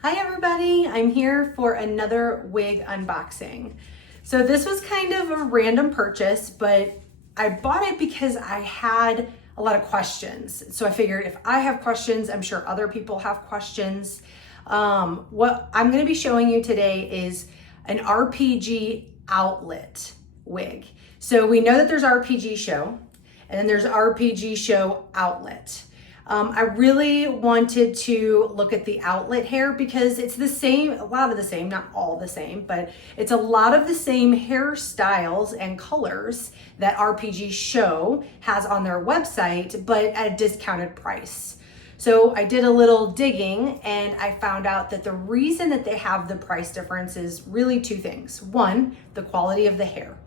Hi everybody, I'm here for another wig unboxing. So this was kind of a random purchase, but I bought it because I had a lot of questions. So I figured if I have questions, I'm sure other people have questions. What I'm gonna be showing you today is an RPG outlet wig. So we know that there's RPG Show, and then there's RPG Show Outlet. I really wanted to look at the outlet hair because it's the same, a lot of the same, not all the same, but it's a lot of the same hairstyles and colors that RPG Show has on their website, but at a discounted price. So I did a little digging and I found out that the reason that they have the price difference is really two things. One, the quality of the hair.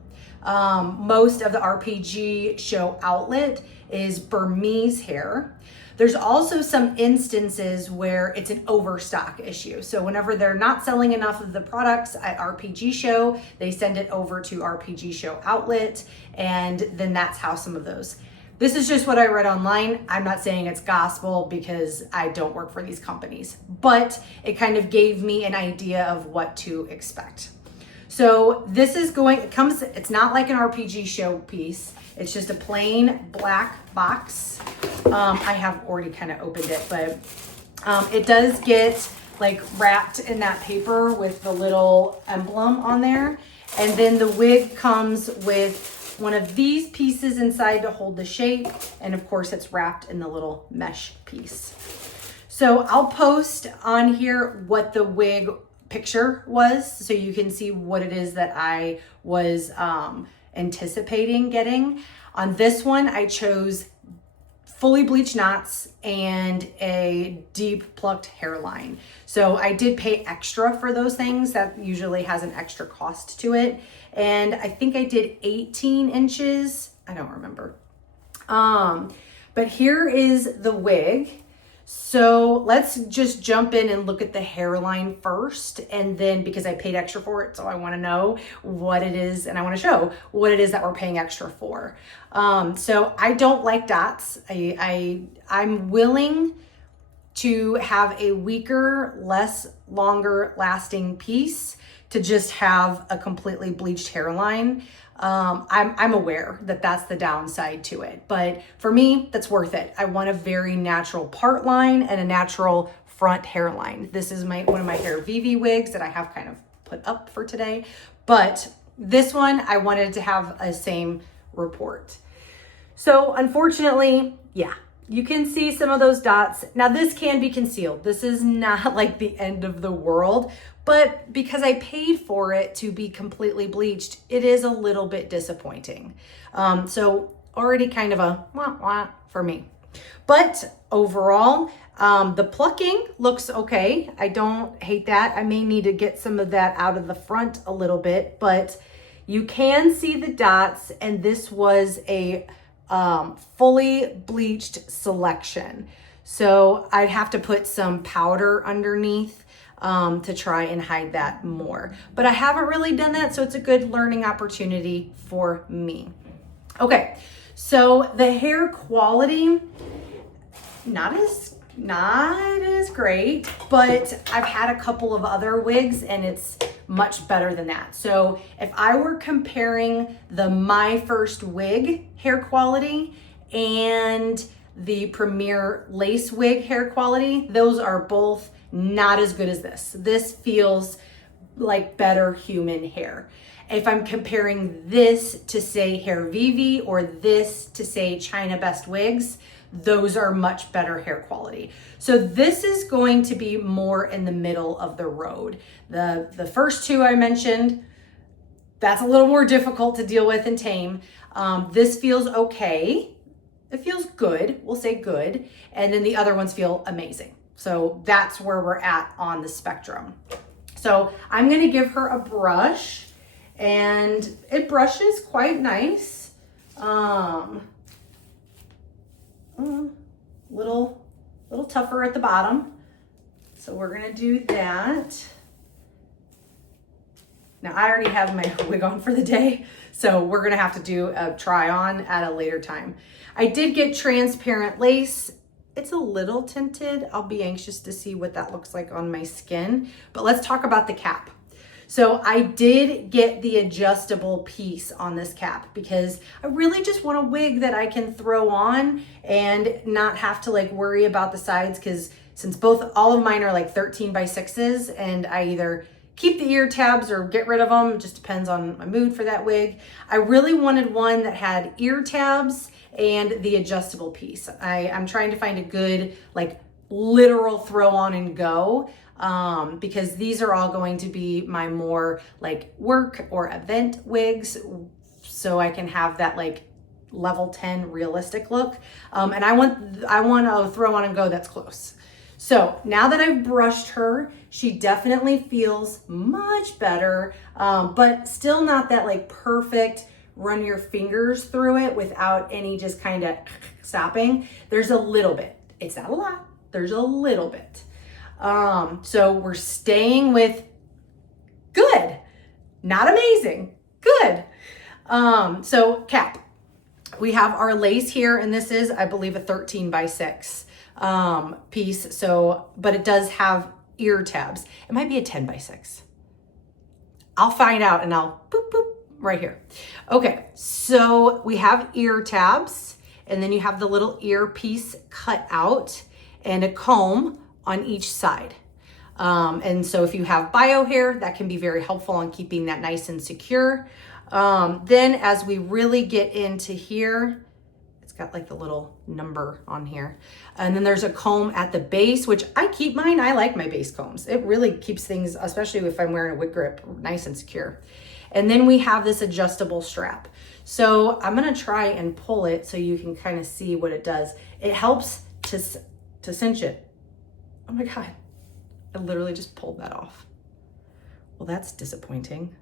Most of the RPG Show outlet is Burmese hair. There's also some instances where it's an overstock issue. So whenever they're not selling enough of the products at RPG Show, they send it over to RPG Show Outlet, and then that's how some of those. This is just what I read online. I'm not saying it's gospel because I don't work for these companies, but it kind of gave me an idea of what to expect. So this is it's not like an RPG Show piece. It's just a plain black box. I have already kind of opened it, but it does get like wrapped in that paper with the little emblem on there. And then the wig comes with one of these pieces inside to hold the shape. And of course it's wrapped in the little mesh piece. So I'll post on here what the wig picture was so you can see what it is that I was anticipating getting. On this one, I chose fully bleached knots and a deep plucked hairline. So I did pay extra for those things. That usually has an extra cost to it. And I think I did 18 inches. I don't remember. But here is the wig. So let's just jump in and look at the hairline first. And then because I paid extra for it, so I want to know what it is and I want to show what it is that we're paying extra for. So I don't like dots. I'm willing to have a weaker, longer lasting piece to just have a completely bleached hairline. I'm aware that that's the downside to it, but for me, that's worth it. I want a very natural part line and a natural front hairline. This is one of my hair VV wigs that I have kind of put up for today, but this one I wanted to have a same report. So unfortunately, yeah, you can see some of those dots. Now this can be concealed. This is not like the end of the world, but because I paid for it to be completely bleached, it is a little bit disappointing. So already kind of a wah wah for me. But overall, the plucking looks okay. I don't hate that. I may need to get some of that out of the front a little bit, but you can see the dots, and this was a fully bleached selection. So I'd have to put some powder underneath to try and hide that more. But I haven't really done that, so it's a good learning opportunity for me. Okay, so the hair quality, not as great, but I've had a couple of other wigs and it's much better than that. So if I were comparing the My First Wig hair quality and the Premier Lace Wig hair quality, those are both not as good as this. This feels like better human hair. If I'm comparing this to say Hair Vivi or this to say China Best Wigs, those are much better hair quality. So this is going to be more in the middle of the road. The first two I mentioned, that's a little more difficult to deal with and tame. This feels okay. It feels good, we'll say good. And then the other ones feel amazing. So that's where we're at on the spectrum. So I'm gonna give her a brush, and it brushes quite nice. Little tougher at the bottom. So we're gonna do that. Now I already have my wig on for the day, so we're gonna have to do a try on at a later time. I did get transparent lace It's a little tinted. I'll be anxious to see what that looks like on my skin. But let's talk about the cap. So I did get the adjustable piece on this cap because I really just want a wig that I can throw on and not have to like worry about the sides, because since all of mine are like 13 by 6s, and I either keep the ear tabs or get rid of them, it just depends on my mood for that wig. I really wanted one that had ear tabs and the adjustable piece. I'm trying to find a good like literal throw on and go. Because these are all going to be my more like work or event wigs, so I can have that like level 10 realistic look. And I want a throw on and go that's close. So now that I've brushed her, she definitely feels much better, but still not that like perfect run your fingers through it without any just kind of stopping. There's a little bit. It's not a lot. There's a little bit. So we're staying with good, not amazing, good. So cap, we have our lace here, and this is, I believe, a 13 by 6 piece. So, but it does have ear tabs. It might be a 10 by 6. I'll find out and I'll boop, boop right here. Okay. So we have ear tabs, and then you have the little ear piece cut out and a comb on each side. And so if you have bio hair, that can be very helpful on keeping that nice and secure. Then as we really get into here, it's got like the little number on here. And then there's a comb at the base, which I keep mine. I like my base combs. It really keeps things, especially if I'm wearing a wig grip, nice and secure. And then we have this adjustable strap. So I'm gonna try and pull it so you can kind of see what it does. It helps to cinch it. Oh my God, I literally just pulled that off. Well, that's disappointing.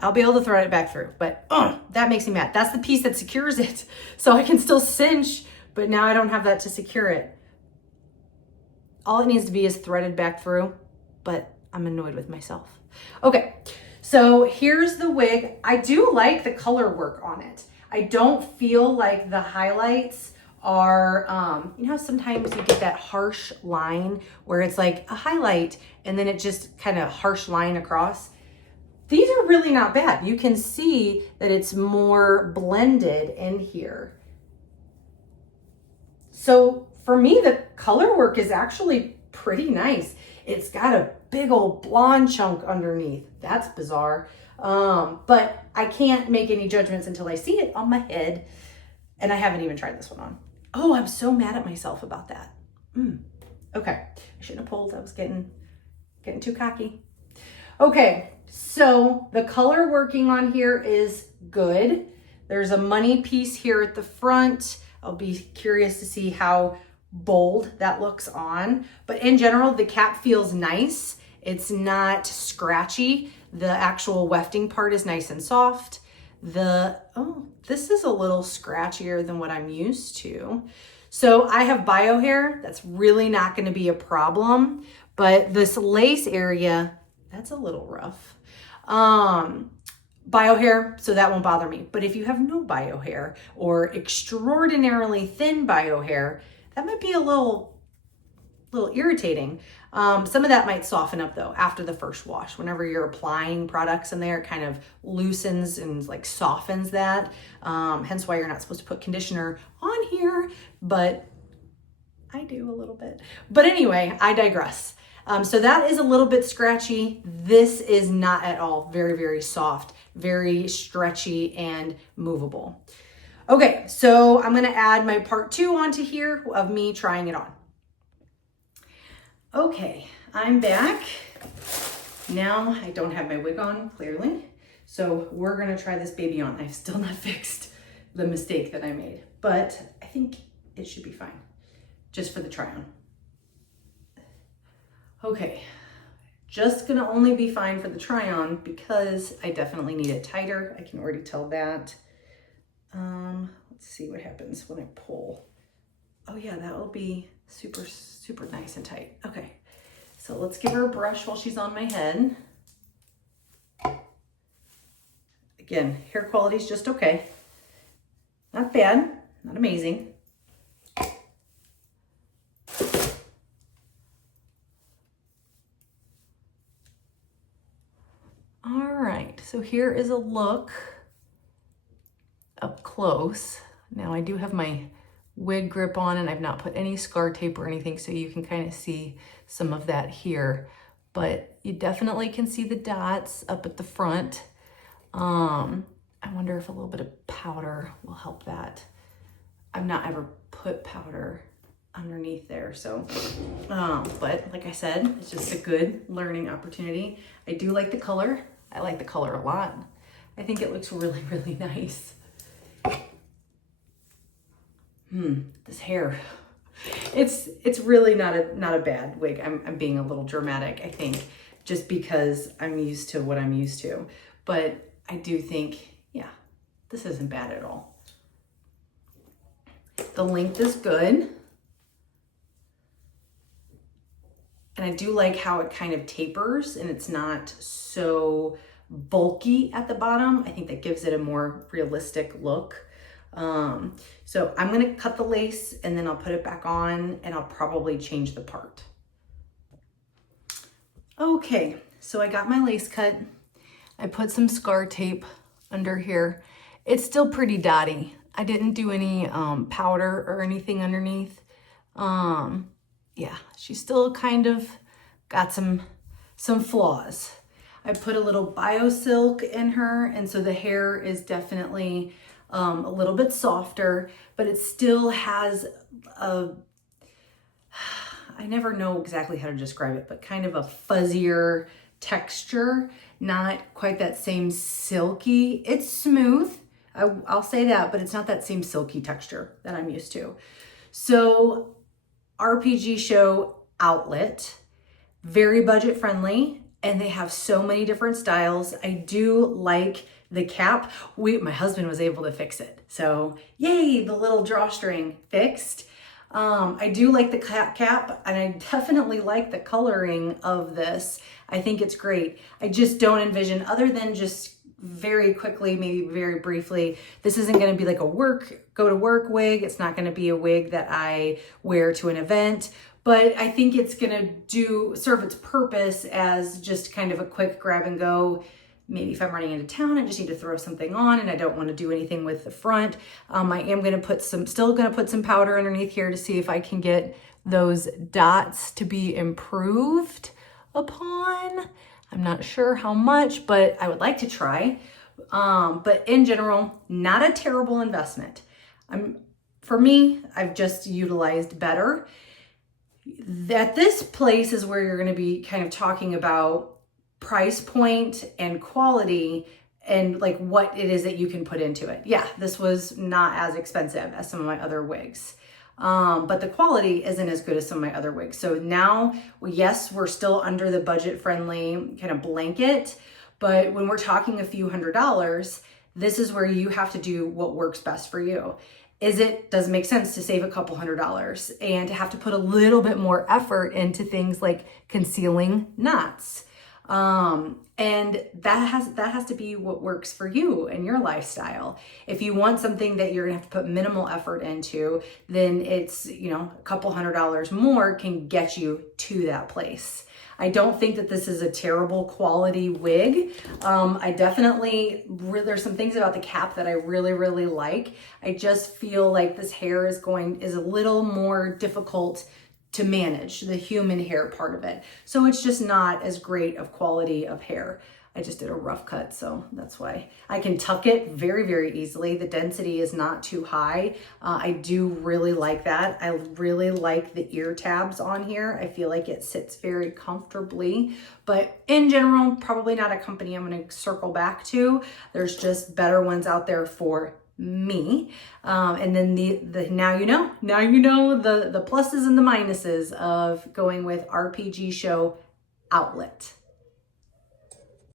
I'll be able to thread it back through, but that makes me mad. That's the piece that secures it. So I can still cinch, but now I don't have that to secure it. All it needs to be is threaded back through, but I'm annoyed with myself. Okay, so here's the wig. I do like the color work on it. I don't feel like the highlights are, you know, sometimes you get that harsh line where it's like a highlight and then it just kind of harsh line across. These are really not bad. You can see that it's more blended in here. So for me, the color work is actually pretty nice. It's got a big old blonde chunk underneath. That's bizarre. But I can't make any judgments until I see it on my head. And I haven't even tried this one on. Oh, I'm so mad at myself about that. Okay, I shouldn't have pulled. I was getting too cocky. Okay, so the color working on here is good. There's a money piece here at the front. I'll be curious to see how bold that looks on. But in general, the cap feels nice. It's not scratchy. The actual wefting part is nice and soft. This is a little scratchier than what I'm used to. So I have bio hair. That's really not going to be a problem. But this lace area, that's a little rough. Bio hair, so that won't bother me. But if you have no bio hair or extraordinarily thin bio hair, that might be a little irritating. Some of that might soften up though after the first wash. Whenever you're applying products in there, it kind of loosens and like softens that. Hence why you're not supposed to put conditioner on here, but I do a little bit. But anyway, I digress. So that is a little bit scratchy. This is not at all. Very, very soft, very stretchy and movable. Okay, so I'm gonna add my part 2 onto here of me trying it on. Okay, I'm back. Now I don't have my wig on, clearly. So we're gonna try this baby on. I've still not fixed the mistake that I made, but I think it should be fine, just for the try on. Okay, just gonna only be fine for the try on because I definitely need it tighter. I can already tell that. Let's see what happens when I pull. Oh yeah, that will be super, super nice and tight. Okay, so let's give her a brush while she's on my head. Again, hair quality is just okay. Not bad, not amazing. So here is a look up close. Now I do have my wig grip on and I've not put any scar tape or anything, so you can kind of see some of that here, but you definitely can see the dots up at the front. I wonder if a little bit of powder will help that. I've not ever put powder underneath there, so but like I said, it's just a good learning opportunity. I do like the color. I like the color a lot. I think it looks really, really nice. This hair, it's really not a bad wig. I'm being a little dramatic, I think, just because I'm used to what I'm used to, but I do think, yeah, this isn't bad at all. The length is good. And I do like how it kind of tapers and it's not so bulky at the bottom. I think that gives it a more realistic look. So I'm gonna cut the lace and then I'll put it back on and I'll probably change the part. Okay, so I got my lace cut. I put some scar tape under here. It's still pretty dotty. I didn't do any powder or anything underneath. Yeah, she's still kind of got some flaws. I put a little BioSilk in her, and so the hair is definitely a little bit softer, but it still has a, I never know exactly how to describe it, but kind of a fuzzier texture, not quite that same silky. It's smooth, I'll say that, but it's not that same silky texture that I'm used to. So RPGShow Outlet, very budget friendly, and they have so many different styles. I do like the cap. My husband was able to fix it. So yay, the little drawstring fixed. I do like the cap and I definitely like the coloring of this. I think it's great. I just don't envision, other than just very quickly, maybe very briefly, this isn't going to be like a go to work wig. It's not going to be a wig that I wear to an event, but I think it's going to serve its purpose as just kind of a quick grab and go. Maybe if I'm running into town, I just need to throw something on and I don't want to do anything with the front. I am going to still going to put some powder underneath here to see if I can get those dots to be improved upon. I'm not sure how much, but I would like to try. But in general, not a terrible investment. For me, I've just utilized better. At this place is where you're going to be kind of talking about price point and quality and like what it is that you can put into it. Yeah, this was not as expensive as some of my other wigs. But the quality isn't as good as some of my other wigs. So now, yes, we're still under the budget friendly kind of blanket, but when we're talking a few $100s, this is where you have to do what works best for you. Does it make sense to save a couple $100s and to have to put a little bit more effort into things like concealing knots? And that has to be what works for you and your lifestyle. If you want something that you're gonna have to put minimal effort into, then it's, a couple $100s more can get you to that place. I don't think that this is a terrible quality wig. There's some things about the cap that I really, really like. I just feel like this hair is a little more difficult to manage, the human hair part of it. So it's just not as great of quality of hair. I just did a rough cut, so that's why. I can tuck it very, very easily. The density is not too high. I do really like that. I really like the ear tabs on here. I feel like it sits very comfortably, but in general, probably not a company I'm gonna circle back to. There's just better ones out there for me. And then now you know the pluses and the minuses of going with RPGShow Outlet.